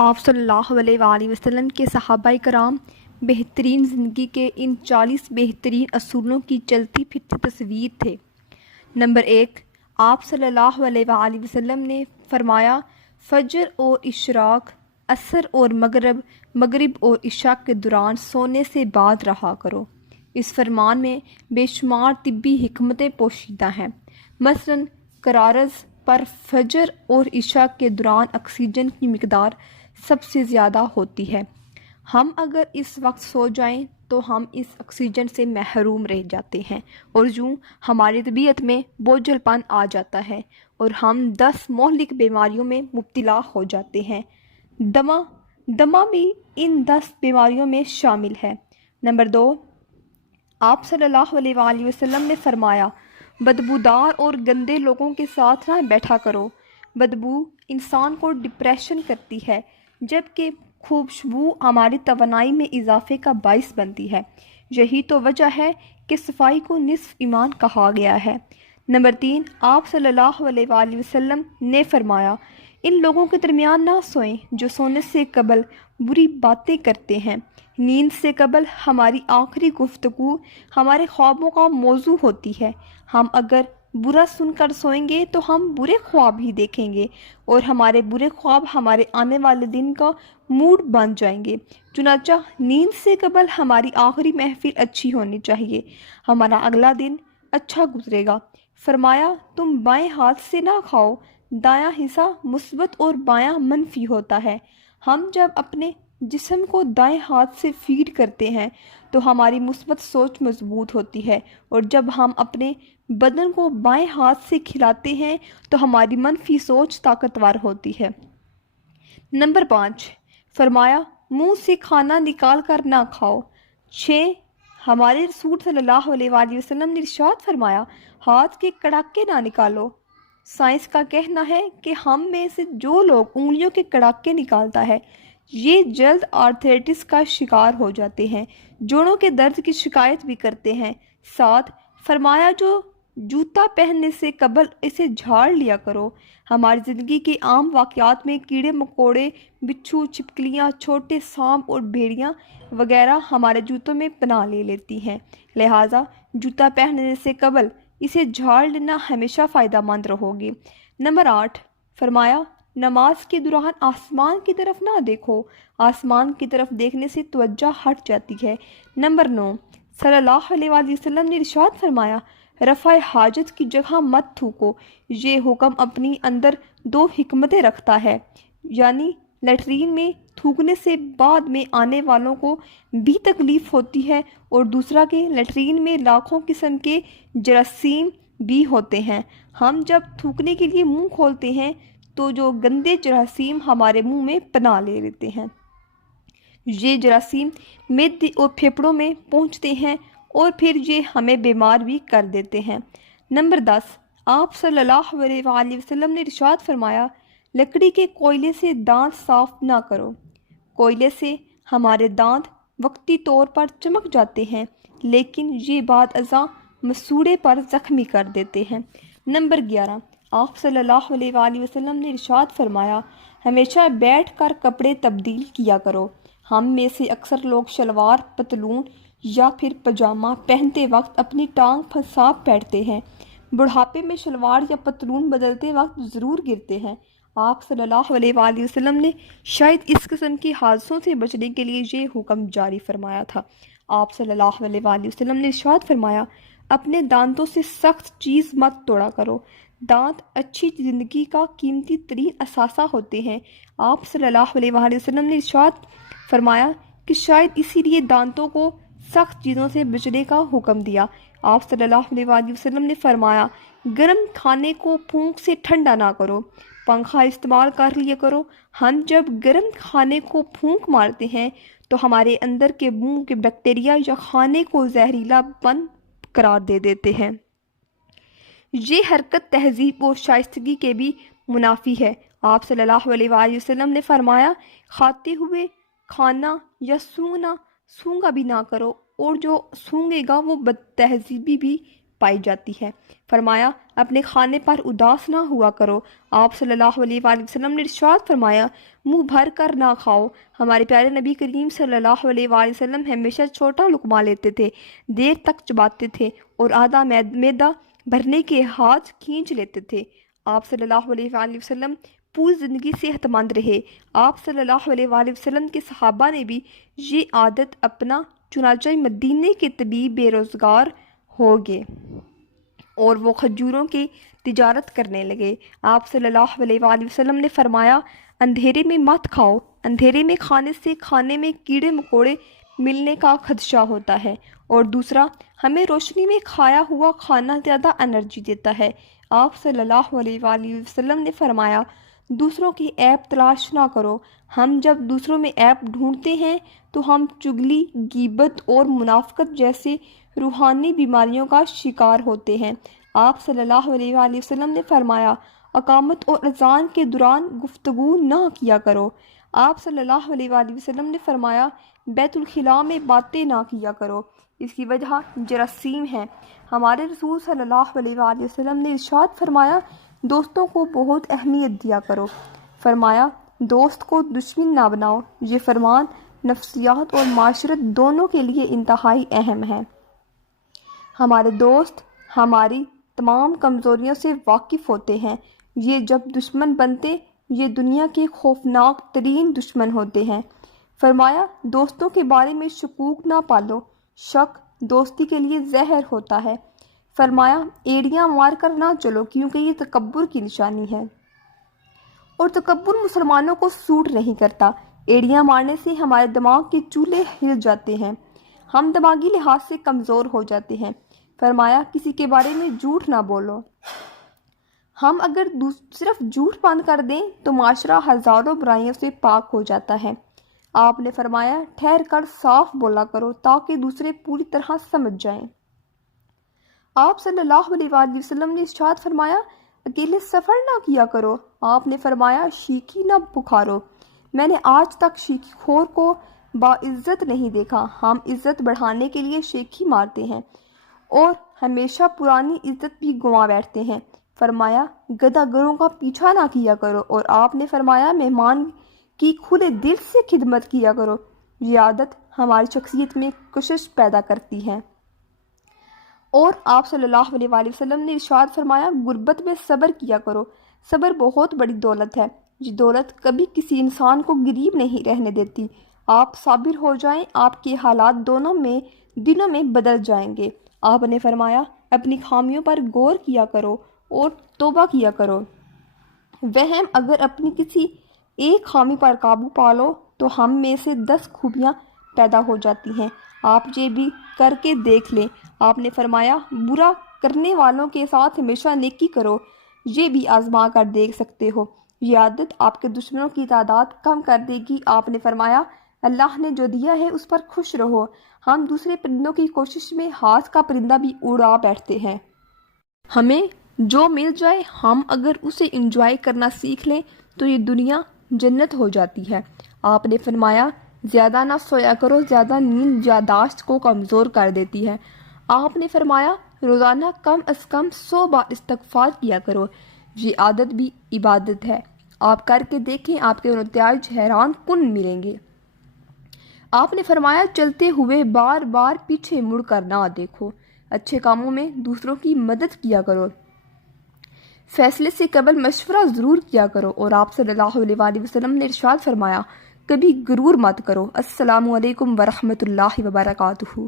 آپ صلی اللہ علیہ وآلہ وسلم کے صحابہ کرام بہترین زندگی کے ان 40 بہترین اصولوں کی چلتی پھرتی تصویر تھے۔ نمبر 1، آپ صلی اللہ علیہ وآلہ وسلم نے فرمایا، فجر اور اشراق، عصر اور مغرب اور عشاء کے دوران سونے سے بعد رہا کرو۔ اس فرمان میں بے شمار طبی حکمتیں پوشیدہ ہیں۔ مثلاً قرارز پر فجر اور عشاء کے دوران آکسیجن کی مقدار سب سے زیادہ ہوتی ہے۔ ہم اگر اس وقت سو جائیں تو ہم اس آکسیجن سے محروم رہ جاتے ہیں اور یوں ہماری طبیعت میں بوجھل پن آ جاتا ہے اور ہم 10 مہلک بیماریوں میں مبتلا ہو جاتے ہیں۔ دمہ بھی ان 10 بیماریوں میں شامل ہے۔ نمبر 2، آپ صلی اللہ علیہ وآلہ وسلم نے فرمایا، بدبودار اور گندے لوگوں کے ساتھ نہ بیٹھا کرو۔ بدبو انسان کو ڈپریشن کرتی ہے، جبکہ خوشبو ہماری توانائی میں اضافے کا باعث بنتی ہے۔ یہی تو وجہ ہے کہ صفائی کو نصف ایمان کہا گیا ہے۔ نمبر 3، آپ صلی اللہ علیہ وآلہ وسلم نے فرمایا، ان لوگوں کے درمیان نہ سوئیں جو سونے سے قبل بری باتیں کرتے ہیں۔ نیند سے قبل ہماری آخری گفتگو ہمارے خوابوں کا موضوع ہوتی ہے۔ ہم اگر برا سن کر سوئیں گے تو ہم برے خواب ہی دیکھیں گے اور ہمارے برے خواب ہمارے آنے والے دن کا موڈ بن جائیں گے۔ چنانچہ نیند سے قبل ہماری آخری محفل اچھی ہونی چاہیے، ہمارا اگلا دن اچھا گزرے گا۔ فرمایا، تم بائیں ہاتھ سے نہ کھاؤ، دایاں حصہ مثبت اور بایاں منفی ہوتا ہے۔ ہم جب اپنے جسم کو دائیں ہاتھ سے فیڈ کرتے ہیں تو ہماری مثبت سوچ مضبوط ہوتی ہے، اور جب ہم اپنے بدن کو بائیں ہاتھ سے کھلاتے ہیں تو ہماری منفی سوچ طاقتور ہوتی ہے۔ نمبر 5، فرمایا، منہ سے کھانا نکال کر نہ کھاؤ۔ 6، ہمارے رسول صلی اللہ علیہ وآلہ وسلم نے ارشاد فرمایا، ہاتھ کے کڑاکے نہ نکالو۔ سائنس کا کہنا ہے کہ ہم میں سے جو لوگ انگلیوں کے کڑاکے نکالتا ہے، یہ جلد آرتھرائٹس کا شکار ہو جاتے ہیں، جوڑوں کے درد کی شکایت بھی کرتے ہیں۔ 7، فرمایا، جو جوتا پہننے سے قبل اسے جھاڑ لیا کرو۔ ہماری زندگی کے عام واقعات میں کیڑے مکوڑے، بچھو، چھپکلیاں، چھوٹے سانپ اور بھیڑیاں وغیرہ ہمارے جوتوں میں پناہ لے لیتی ہیں، لہٰذا جوتا پہننے سے قبل اسے جھاڑ لینا ہمیشہ فائدہ مند رہو گی۔ نمبر 8، فرمایا، نماز کے دوران آسمان کی طرف نہ دیکھو، آسمان کی طرف دیکھنے سے توجہ ہٹ جاتی ہے۔ نمبر 9، صلی اللہ علیہ وآلہ وسلم نے ارشاد فرمایا، رفع حاجت کی جگہ مت تھوکو۔ یہ حکم اپنی اندر 2 حکمتیں رکھتا ہے، یعنی لیٹرین میں تھوکنے سے بعد میں آنے والوں کو بھی تکلیف ہوتی ہے، اور دوسرا کہ لیٹرین میں لاکھوں قسم کے جراثیم بھی ہوتے ہیں۔ ہم جب تھوکنے کے لیے منہ کھولتے ہیں تو جو گندے جراثیم ہمارے منہ میں پناہ لے لیتے ہیں، یہ جراثیم معدے اور پھیپھڑوں میں پہنچتے ہیں اور پھر یہ ہمیں بیمار بھی کر دیتے ہیں۔ نمبر 10، آپ صلی اللہ علیہ وآلہ وسلم نے ارشاد فرمایا، لکڑی کے کوئلے سے دانت صاف نہ کرو۔ کوئلے سے ہمارے دانت وقتی طور پر چمک جاتے ہیں، لیکن یہ بعد ازاں مسوڑے پر زخمی کر دیتے ہیں۔ نمبر 11، آپ صلی اللہ علیہ وآلہ وسلم نے ارشاد فرمایا، ہمیشہ بیٹھ کر کپڑے تبدیل کیا کرو۔ ہم میں سے اکثر لوگ شلوار، پتلون یا پھر پاجامہ پہنتے وقت اپنی ٹانگ پھنسا بیٹھتے ہیں۔ بڑھاپے میں شلوار یا پتلون بدلتے وقت ضرور گرتے ہیں۔ آپ صلی اللہ علیہ وآلہ وسلم نے شاید اس قسم کی حادثوں سے بچنے کے لیے یہ حکم جاری فرمایا تھا۔ آپ صلی اللہ علیہ وآلہ وسلم نے ارشاد فرمایا، اپنے دانتوں سے سخت چیز مت توڑا کرو۔ دانت اچھی زندگی کا قیمتی ترین اثاثہ ہوتے ہیں۔ آپ صلی اللہ علیہ وآلہ وسلم نے ارشاد فرمایا کہ شاید اسی لیے دانتوں کو سخت چیزوں سے بچنے کا حکم دیا۔ آپ صلی اللہ علیہ وآلہ وسلم نے فرمایا، گرم کھانے کو پھونک سے ٹھنڈا نہ کرو، پنکھا استعمال کر لیا کرو۔ ہم جب گرم کھانے کو پھونک مارتے ہیں تو ہمارے اندر کے منہ کے بیکٹیریا یا کھانے کو زہریلا پن قرار دے دیتے ہیں۔ یہ حرکت تہذیب اور شائستگی کے بھی منافی ہے۔ آپ صلی اللہ علیہ وآلہ وسلم نے فرمایا، کھاتے ہوئے کھانا یا سونگا بھی نہ کرو، اور جو سونگے گا وہ بد تہذیبی بھی پائی جاتی ہے۔ فرمایا اپنے کھانے پر اداس نہ ہوا کرو۔ آپ صلی اللہ علیہ وآلہ وسلم نے ارشاد فرمایا منہ بھر کر نہ کھاؤ۔ ہمارے پیارے نبی کریم صلی اللہ علیہ وآلہ وسلم ہمیشہ چھوٹا لقمہ لیتے تھے، دیر تک چباتے تھے اور آدھا میدہ بھرنے کے ہاتھ کھینچ لیتے تھے۔ آپ صلی اللہ علیہ وآلہ وسلم پوری زندگی صحت مند رہے۔ آپ صلی اللہ علیہ وآلہ وسلم کے صحابہ نے بھی یہ عادت اپنا، چنانچہ مدینے کے طبیب بے روزگار ہو گئے اور وہ کھجوروں کی تجارت کرنے لگے۔ آپ صلی اللہ علیہ وآلہ وسلم نے فرمایا اندھیرے میں مت کھاؤ، اندھیرے میں کھانے سے کھانے میں کیڑے مکوڑے ملنے کا خدشہ ہوتا ہے، اور دوسرا ہمیں روشنی میں کھایا ہوا کھانا زیادہ انرجی دیتا ہے۔ آپ صلی اللہ علیہ وآلہ وسلم نے فرمایا دوسروں کی عیب تلاش نہ کرو۔ ہم جب دوسروں میں عیب ڈھونڈتے ہیں تو ہم چغلی، غیبت اور منافقت جیسے روحانی بیماریوں کا شکار ہوتے ہیں۔ آپ صلی اللہ علیہ وآلہ وسلم نے فرمایا اقامت اور اذان کے دوران گفتگو نہ کیا کرو۔ آپ صلی اللہ علیہ وآلہ وسلم نے فرمایا بیت الخلاء میں باتیں نہ کیا کرو، اس کی وجہ جراثیم ہے۔ ہمارے رسول صلی اللہ علیہ وآلہ وسلم نے ارشاد فرمایا دوستوں کو بہت اہمیت دیا کرو۔ فرمایا دوست کو دشمن نہ بناؤ۔ یہ فرمان نفسیات اور معاشرت دونوں کے لیے انتہائی اہم ہے۔ ہمارے دوست ہماری تمام کمزوریوں سے واقف ہوتے ہیں۔ یہ جب دشمن بنتے یہ دنیا کے خوفناک ترین دشمن ہوتے ہیں۔ فرمایا دوستوں کے بارے میں شکوک نہ پالو، شک دوستی کے لیے زہر ہوتا ہے۔ فرمایا ایڑیاں مار کر نہ چلو کیونکہ یہ تکبر کی نشانی ہے، اور تکبر مسلمانوں کو سوٹ نہیں کرتا۔ ایڑیاں مارنے سے ہمارے دماغ کے چولہے ہل جاتے ہیں، ہم دماغی لحاظ سے کمزور ہو جاتے ہیں۔ فرمایا کسی کے بارے میں جھوٹ نہ بولو۔ ہم اگر صرف جھوٹ بند کر دیں تو معاشرہ ہزاروں برائیوں سے پاک ہو جاتا ہے۔ آپ نے فرمایا ٹھہر کر صاف بولا کرو تاکہ دوسرے پوری طرح سمجھ جائیں۔ آپ صلی اللہ علیہ وآلہ وسلم نے ارشاد فرمایا اکیلے سفر نہ کیا کرو۔ آپ نے فرمایا شیخی نہ پکارو۔ میں نے آج تک شیخی خور کو باعزت نہیں دیکھا۔ ہم عزت بڑھانے کے لیے شیخی مارتے ہیں اور ہمیشہ پرانی عزت بھی گنوا بیٹھتے ہیں۔ فرمایا گدھا گروں کا پیچھا نہ کیا کرو، اور آپ نے فرمایا مہمان کی کھلے دل سے خدمت کیا کرو۔ یہ عادت ہماری شخصیت میں کشش پیدا کرتی ہے۔ اور آپ صلی اللہ علیہ وآلہ وسلم نے ارشاد فرمایا غربت میں صبر کیا کرو، صبر بہت بڑی دولت ہے، یہ دولت کبھی کسی انسان کو غریب نہیں رہنے دیتی۔ آپ صابر ہو جائیں، آپ کے حالات دنوں میں بدل جائیں گے۔ آپ نے فرمایا اپنی خامیوں پر غور کیا کرو اور توبہ کیا کرو۔ وہم اگر اپنی کسی ایک خامی پر قابو پا لو تو ہم میں سے 10 خوبیاں پیدا ہو جاتی ہیں۔ آپ یہ بھی کر کے دیکھ لیں۔ آپ نے فرمایا برا کرنے والوں کے ساتھ ہمیشہ نیکی کرو، یہ بھی آزما کر دیکھ سکتے ہو، یہ عادت آپ کے دشمنوں کی تعداد کم کر دے گی۔ آپ نے فرمایا اللہ نے جو دیا ہے اس پر خوش رہو۔ ہم دوسرے پرندوں کی کوشش میں ہاتھ کا پرندہ بھی اڑا بیٹھتے ہیں۔ ہمیں جو مل جائے ہم اگر اسے انجوائے کرنا سیکھ لیں تو یہ دنیا جنت ہو جاتی ہے۔ آپ نے فرمایا زیادہ نہ سویا کرو، زیادہ نیند یادداشت کو کمزور کر دیتی ہے۔ آپ نے فرمایا روزانہ کم از کم 100 بار استغفار کیا کرو، یہ عادت بھی عبادت ہے۔ آپ کر کے دیکھیں، آپ کے نتائج حیران کن ملیں گے۔ آپ نے فرمایا چلتے ہوئے بار بار پیچھے مڑ کر نہ دیکھو، اچھے کاموں میں دوسروں کی مدد کیا کرو، فیصلے سے قبل مشورہ ضرور کیا کرو، اور آپ صلی اللہ علیہ وآلہ وسلم نے ارشاد فرمایا کبھی غرور مت کرو۔ السلام علیکم ورحمۃ اللہ وبرکاتہ۔